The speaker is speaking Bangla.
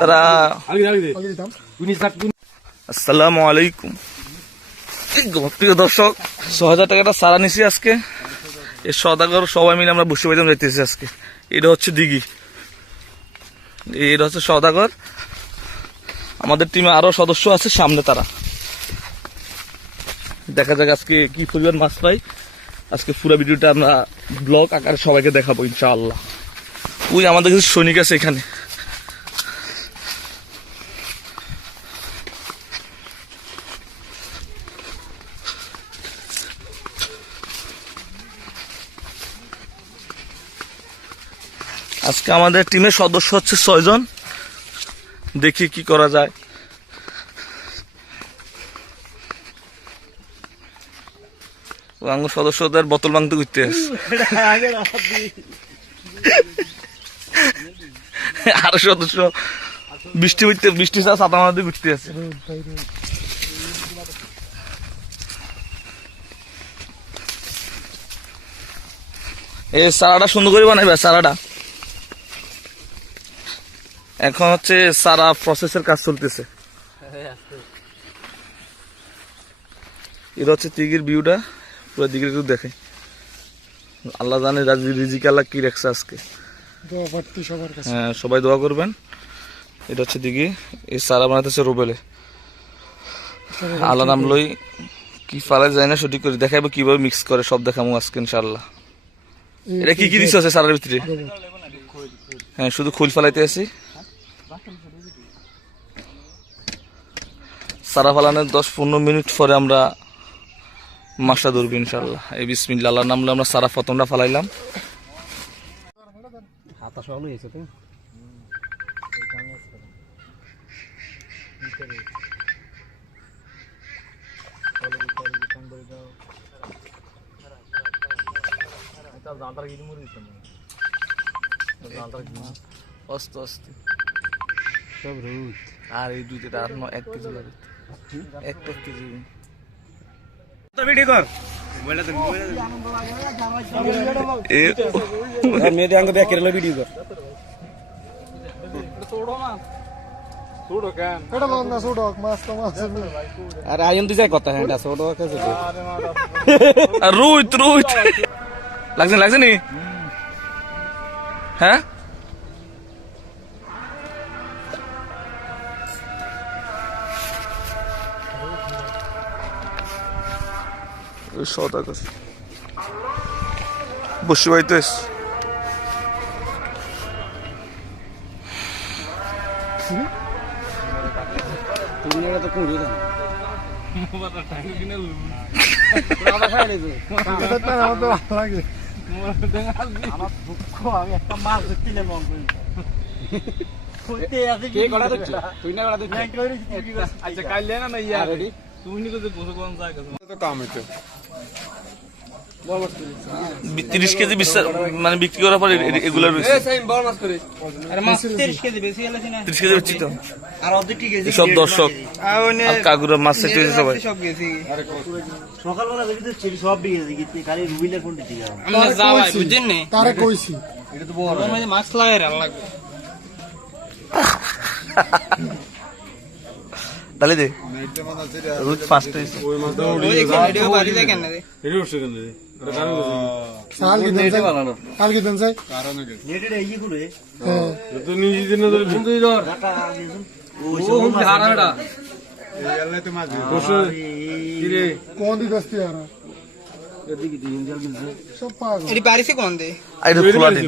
তারা আসসালামু আলাইকুম। প্রিয় দর্শক, ৬০০০ টাকাটা সারা নিছি আজকে। এই সদাগর সবাই মিলে আমরা বসে বাইজাম যাইতেছি আজকে। এটা হচ্ছে দিঘি, এটা হচ্ছে সদাগর। আমাদের টিমে আরো সদস্য আছে সামনে, তারা দেখা যাক আজকে কি পরিমাণ মাছ পাই। আজকে পুরো ভিডিওটা আমরা ব্লগ আকারে সবাইকে দেখাবো ইনশাআল্লাহ। ওই আমাদের কিছু সৈনিক আছে এখানে। আজকে আমাদের টিমের সদস্য হচ্ছে ৬ জন। দেখি কি করা যায়। সদস্যদের বোতল ভাঙতে ঘুরতে আসে, আরো সদস্য বৃষ্টি ছাড়া ছাতা মারতে ঘুরতে আছে। এই সারাটা সুন্দর করে বানাইবে। সারাটা এখন হচ্ছে সারা প্রসেসের কাজ চলতেছে। এটা হচ্ছে দিঘির ভিউটা, পুরো দিঘির একটু দেখে। আল্লাহ জানে রিজিক আল্লাহ কি রাখছে আজকে। হ্যাঁ, সবাই দোয়া করবেন। এটা হচ্ছে দিঘি। এই সারা বানাতেছে রুবেলে। আল্লাহ নাম লই কি ফালাই যায় না সঠিক করে দেখাইবো, কিভাবে মিক্স করে সব দেখাবো আজকে ইনশাআল্লাহ। এটা কি কি দিচ্ছে আছে সারার ভিতরে? হ্যাঁ, শুধু খোল ফালাইতে আছি। সারা ফালানোর ১০-১৫ মিনিট পরে আমরা মাছটা ধরবো ইনশাআল্লাহ। এই বিসমিল্লাহ আল্লাহর নাম লই আমরা সারা প্রথমটা ফালাইলাম। আর এই দুইটা আর ১ কেজি লাগে, ১ কেজি। রুইত লাগছে নি? হ্যাঁ, সদাগর বসে বাইতে কাম হইতো ৩০ কেজি মানে বিক্রি করার পরে এগুলার ৩০ কেজি বেশি তো। সব দর্শক কাকুরা মাছ সেটে সবাই সকালবেলা দেখি তো সব বিয়ে খালি রুবিলের ফোন দিতে আমরা যাওয়াই বুঝছেন না, তারে কইছি এটা তো বড় মাছ লাগাই লাগবে। তাহলে দে রোজ ৫টা ওই ভিডিও বাড়ি যায় কেন রে? এটা উঠছে কেন রে? এটা কারণ সাল কি দেন বানানো কাল কি দেন যাই কারণ কি নেটে এই গুলো হ্যাঁ তো নিজে দিন ধরে বন্ধু ধর টাকা ও হুম হারাটা এই আল্লাহ তো মাঝ বসে কি রে কোন দি দস্তি হারা এদিকে দিন জলদি সব পাগল এটি বাড়ি সে কোন দে আইরো খোলা দে।